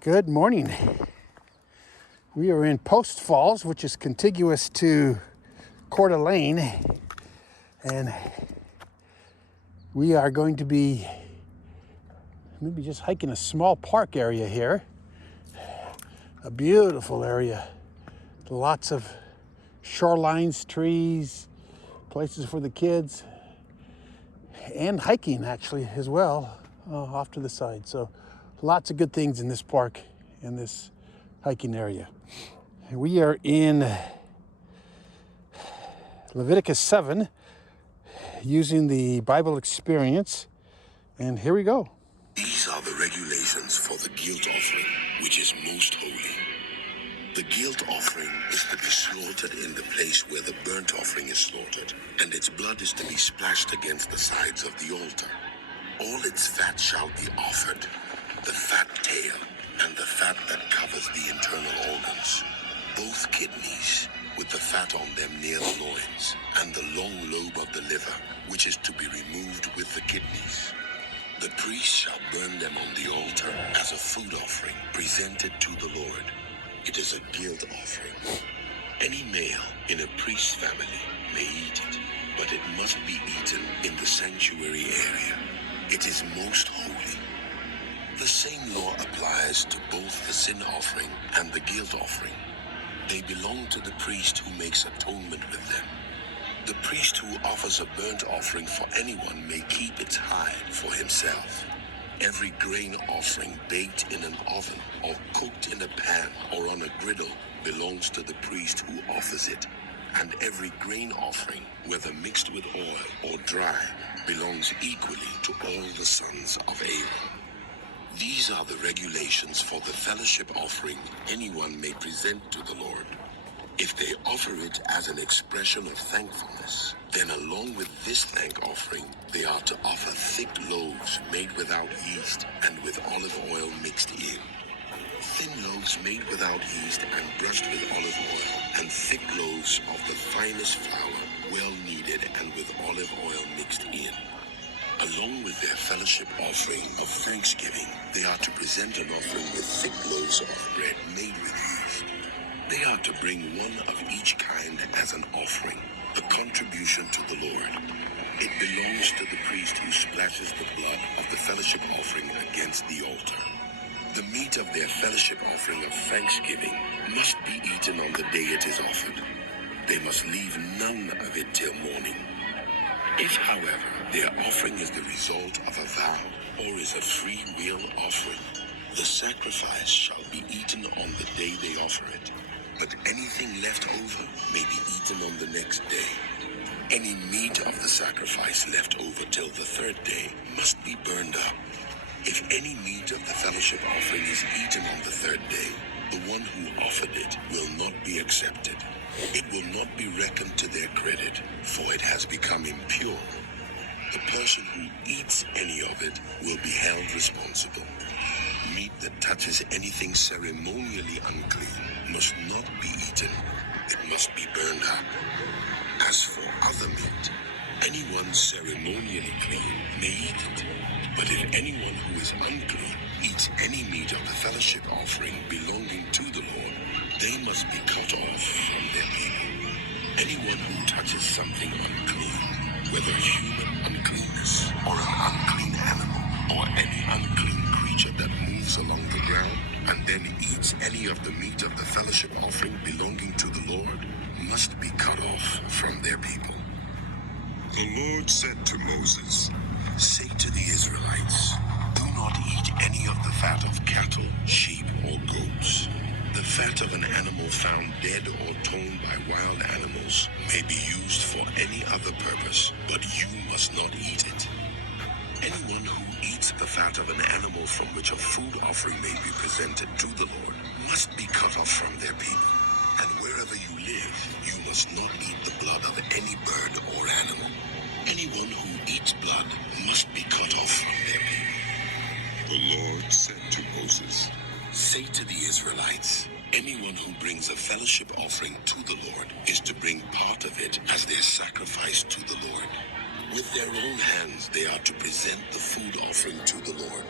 Good morning. We are in Post Falls, which is contiguous to Coeur Lane, and we are going to be maybe just hiking a small park area here. A beautiful area. Lots of shorelines, trees, places for the kids, and hiking actually as well off to the side. So lots of good things in this park, in this hiking area. We are in Leviticus 7 using the Bible experience, and here we go. These are the regulations for the guilt offering, which is most holy. The guilt offering is to be slaughtered in the place where the burnt offering is slaughtered, and its blood is to be splashed against the sides of the altar. All its fat shall be offered, the fat tail and the fat that covers the internal organs, both kidneys with the fat on them near the loins, and the long lobe of the liver, which is to be removed with the kidneys. The priest shall burn them on the altar as a food offering presented to the Lord. It is a guilt offering. Any male in a priest's family may eat it, but it must be eaten in the sanctuary area. It is most holy. The same law applies to both the sin offering and the guilt offering. They belong to the priest who makes atonement with them. The priest who offers a burnt offering for anyone may keep its hide for himself. Every grain offering baked in an oven or cooked in a pan or on a griddle belongs to the priest who offers it. And every grain offering, whether mixed with oil or dry, belongs equally to all the sons of Aaron. These are the regulations for the fellowship offering anyone may present to the Lord. If they offer it as an expression of thankfulness, then along with this thank offering, they are to offer thick loaves made without yeast and with olive oil mixed in. Thin loaves made without yeast and brushed with olive oil, and thick loaves of the finest flour, well kneaded and with olive oil mixed in. Along with their fellowship offering of thanksgiving, they are to present an offering with thick loaves of bread made with yeast. They are to bring one of each kind as an offering, a contribution to the Lord. It belongs to the priest who splashes the blood of the fellowship offering against the altar. The meat of their fellowship offering of thanksgiving must be eaten on the day it is offered. They must leave none of it till morning. If, however, their offering is the result of a vow or is a free will offering, the sacrifice shall be eaten on the day they offer it. But anything left over may be eaten on the next day. Any meat of the sacrifice left over till the third day must be burned up. If any meat of the fellowship offering is eaten on the third day, the one who offered it will not be accepted. It will not be reckoned to their credit, for it has become impure. The person who eats any of it will be held responsible. Meat that touches anything ceremonially unclean must not be eaten. It must be burned up. As for other meat, anyone ceremonially clean may eat it. But if anyone who is unclean eats any meat of the fellowship offering belonging to the Lord, they must be cut off from their people. Anyone who touches something unclean, whether human uncleanness or an unclean animal or any unclean creature that moves along the ground and then eats any of the meat of the fellowship offering belonging to the Lord, must be cut off from their people. The Lord said to Moses, "Say to the Israelites, do not eat any of the fat of cattle, sheep, or goats. The fat of an animal found dead or torn by wild animals may be used for any other purpose, but you must not eat it. Anyone who eats the fat of an animal from which a food offering may be presented to the Lord must be cut off from their people. And wherever you live, you must not eat the blood of any bird or animal. Anyone who eats blood must be cut off from their people." The Lord said to Moses, "Say to the Israelites, anyone who brings a fellowship offering to the Lord is to bring part of it as their sacrifice to the Lord. With their own hands they are to present the food offering to the Lord.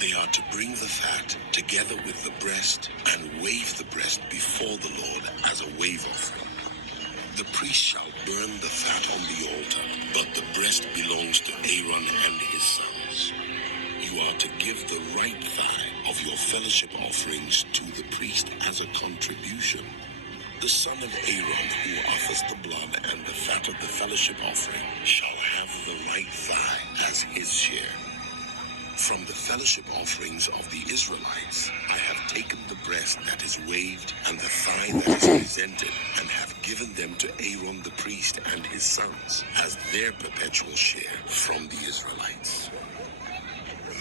They are to bring the fat together with the breast and wave the breast before the Lord as a wave offering. The priest shall burn the fat on the altar, but the breast belongs to Aaron and his sons. You are to give the right thigh of your fellowship offerings to the priest as a contribution. The son of Aaron who offers the blood and the fat of the fellowship offering shall have the right thigh as his share. From the fellowship offerings of the Israelites, I have taken the breast that is waved and the thigh that is presented, and have given them to Aaron the priest and his sons as their perpetual share from the Israelites.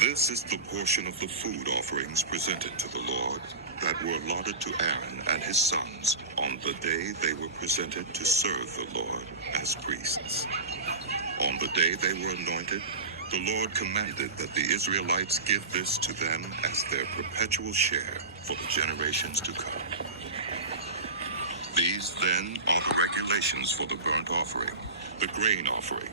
This is the portion of the food offerings presented to the Lord that were allotted to Aaron and his sons on the day they were presented to serve the Lord as priests. On the day they were anointed, the Lord commanded that the Israelites give this to them as their perpetual share for the generations to come. These then are the regulations for the burnt offering, the grain offering,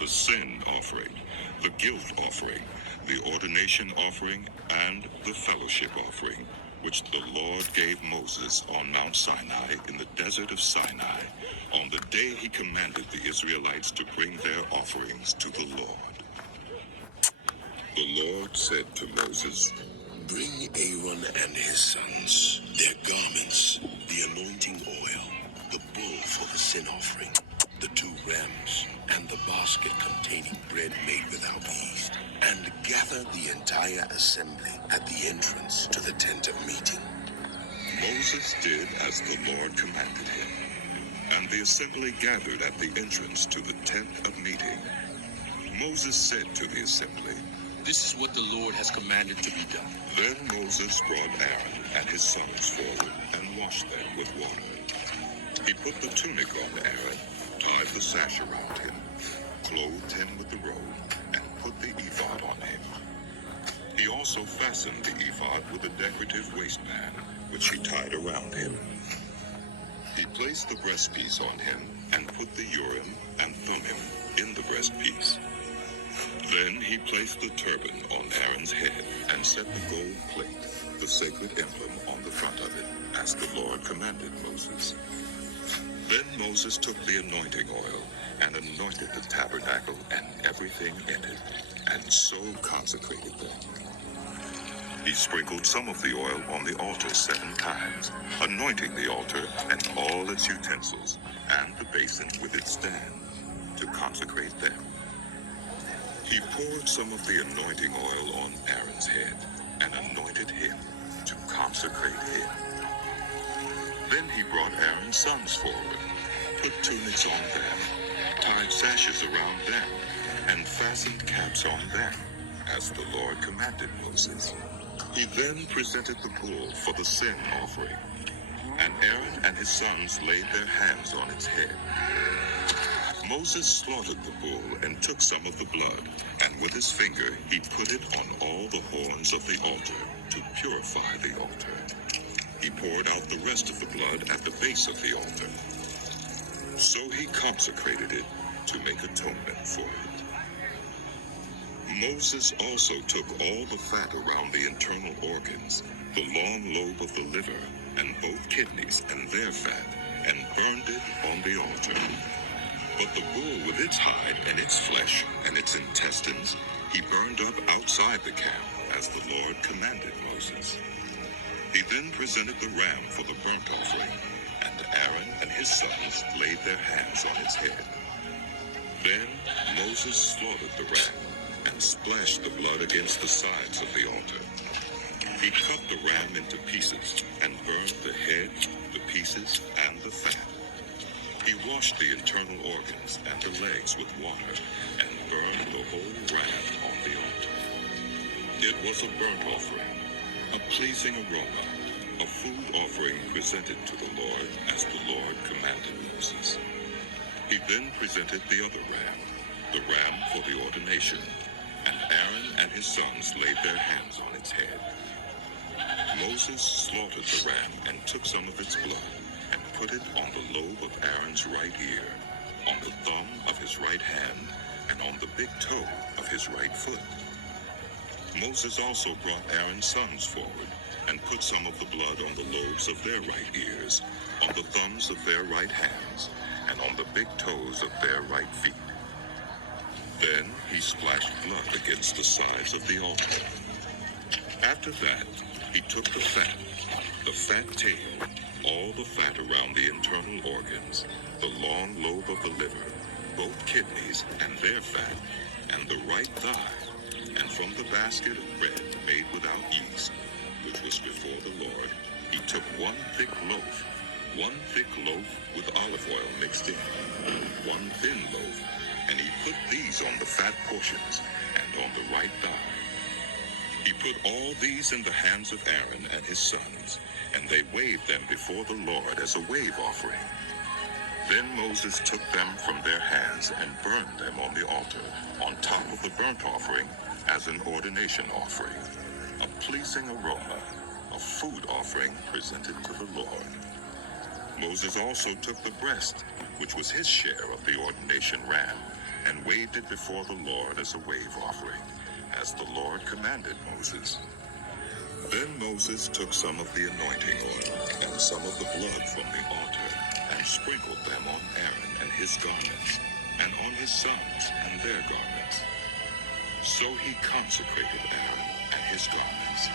the sin offering, the guilt offering, the ordination offering, and the fellowship offering, which the Lord gave Moses on Mount Sinai in the desert of Sinai, on the day he commanded the Israelites to bring their offerings to the Lord. The Lord said to Moses, Bring Aaron and his sons, their garments, the anointing oil, the bull for the sin offering, the 2 rams, and the basket containing bread made without yeast, and gather the entire assembly at the entrance to the tent of meeting. Moses did as the Lord commanded him, and the assembly gathered at the entrance to the tent of meeting. Moses said to the assembly, This is what the Lord has commanded to be done. Then Moses brought Aaron and his sons forward and washed them with water. He put the tunic on Aaron, tied the sash around him, clothed him with the robe, and put the ephod on him. He also fastened the ephod with a decorative waistband, which he tied around him. He placed the breastpiece on him and put the Urim and Thummim in the breastpiece. Then he placed the turban on Aaron's head and set the gold plate, the sacred emblem, on the front of it, as the Lord commanded Moses. Then Moses took the anointing oil and anointed the tabernacle and everything in it, and so consecrated them. He sprinkled some of the oil on the altar 7 times, anointing the altar and all its utensils, and the basin with its stand, to consecrate them. He poured some of the anointing oil on Aaron's head and anointed him to consecrate him. Then he brought Aaron's sons forward, put tunics on them, tied sashes around them, and fastened caps on them, as the Lord commanded Moses. He then presented the bull for the sin offering, and Aaron and his sons laid their hands on its head. Moses slaughtered the bull and took some of the blood, and with his finger he put it on all the horns of the altar to purify the altar. He poured out the rest of the blood at the base of the altar. So he consecrated it to make atonement for it. Moses also took all the fat around the internal organs, the long lobe of the liver, and both kidneys and their fat, and burned it on the altar. But the bull with its hide and its flesh and its intestines, he burned up outside the camp, as the Lord commanded Moses. He then presented the ram for the burnt offering, and Aaron and his sons laid their hands on its head. Then Moses slaughtered the ram and splashed the blood against the sides of the altar. He cut the ram into pieces and burned the head, the pieces, and the fat. He washed the internal organs and the legs with water and burned the whole ram on the altar. It was a burnt offering, a pleasing aroma, a food offering presented to the Lord as the Lord commanded Moses. He then presented the other ram, the ram for the ordination, and Aaron and his sons laid their hands on its head. Moses slaughtered the ram and took some of its blood and put it on the lobe of Aaron's right ear, on the thumb of his right hand, and on the big toe of his right foot. Moses also brought Aaron's sons forward and put some of the blood on the lobes of their right ears, on the thumbs of their right hands, and on the big toes of their right feet. Then he splashed blood against the sides of the altar. After that, he took the fat tail, all the fat around the internal organs, the long lobe of the liver, both kidneys and their fat, and the right thigh, and from the basket of bread made without yeast, which was before the Lord, he took one thick loaf with olive oil mixed in, one thin loaf, and he put these on the fat portions and on the right thigh. He put all these in the hands of Aaron and his sons, and they waved them before the Lord as a wave offering. Then Moses took them from their hands and burned them on the altar, on top of the burnt offering, as an ordination offering, a pleasing aroma, a food offering presented to the Lord. Moses also took the breast, which was his share of the ordination ram, and waved it before the Lord as a wave offering, as the Lord commanded Moses. Then Moses took some of the anointing oil and some of the blood from the altar, and sprinkled them on Aaron and his garments, and on his sons and their garments. So he consecrated Aaron and his garments,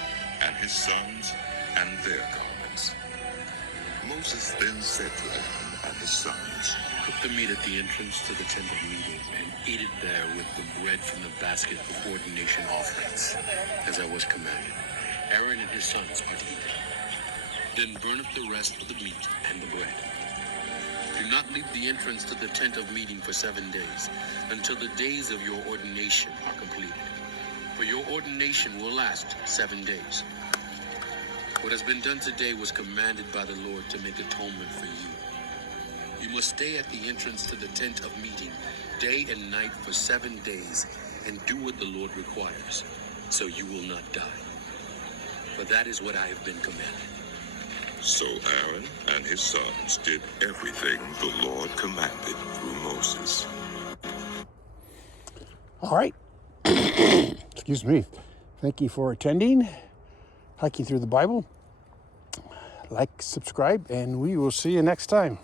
and his sons and their garments. Moses then said to Aaron and his sons, Cook the meat at the entrance to the tent of meeting, and eat it there with the bread from the basket of ordination offerings, as I was commanded. Aaron and his sons are to eat it. Then burn up the rest of the meat and the bread. Do not leave the entrance to the tent of meeting for 7 days, until the days of your ordination are completed. For your ordination will last 7 days. What has been done today was commanded by the Lord to make atonement for you. You must stay at the entrance to the tent of meeting day and night for 7 days, and do what the Lord requires, so you will not die. For that is what I have been commanded. So Aaron and his sons did everything the Lord commanded through Moses. All right. Excuse me. Thank you for attending Hiking Through the Bible. Like, subscribe, and we will see you next time.